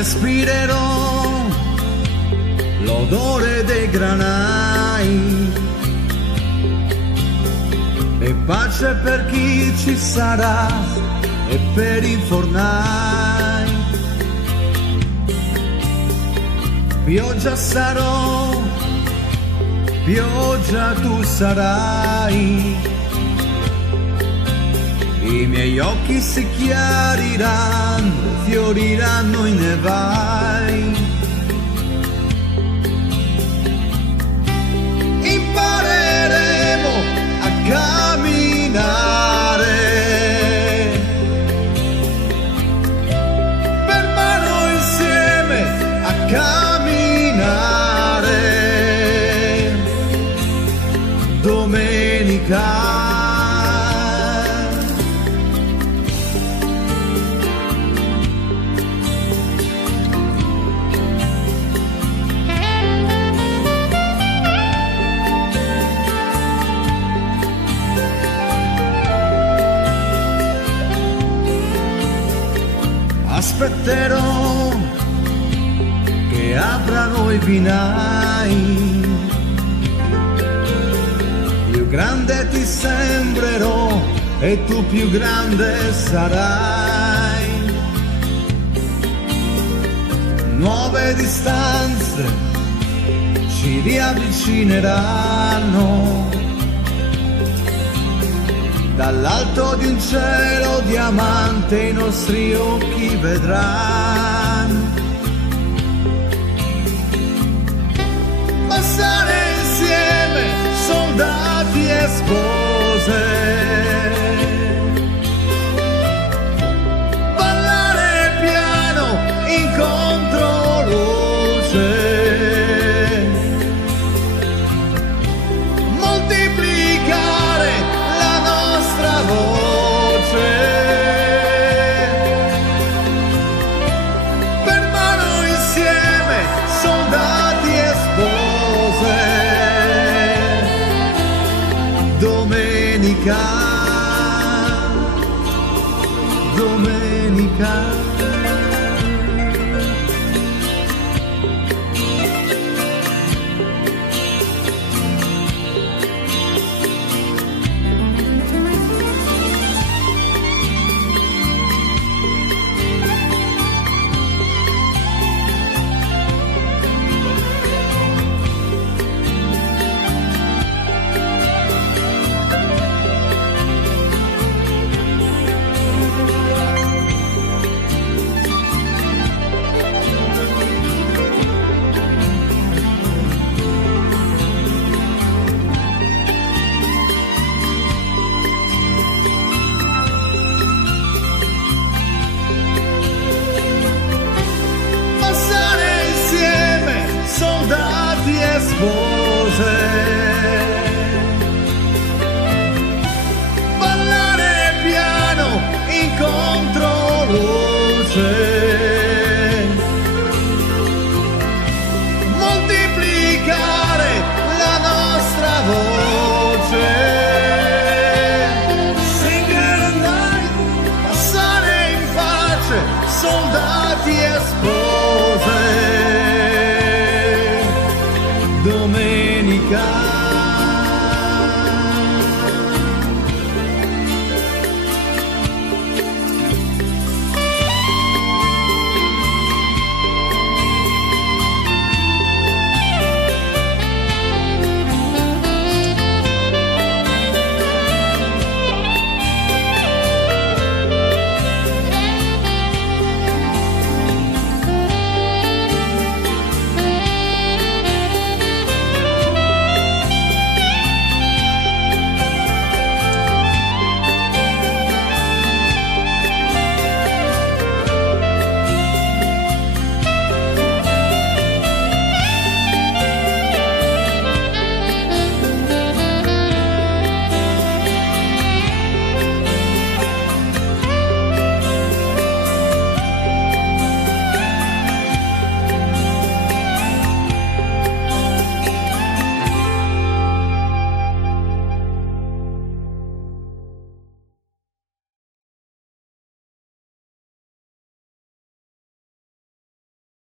respirerò l'odore dei granai e pace per chi ci sarà e per i fornai. Pioggia sarò, pioggia tu sarai, i miei occhi si chiariranno, fioriranno i nevai. Impareremo a camminare per mano insieme a camminare. Domenica aspetterò che aprano i vinai, più grande ti sembrerò e tu più grande sarai. Nuove distanze ci riavvicineranno, dall'alto di un cielo diamante i nostri occhi vedranno. Passare insieme soldati e spose, ballare piano in controluce, moltiplicare la nostra voce, per mano insieme soldati e spose. Domenica, domenica. Soldati e spose, ballare piano in controluce, moltiplicare la nostra voce, singere night, passare in pace, soldati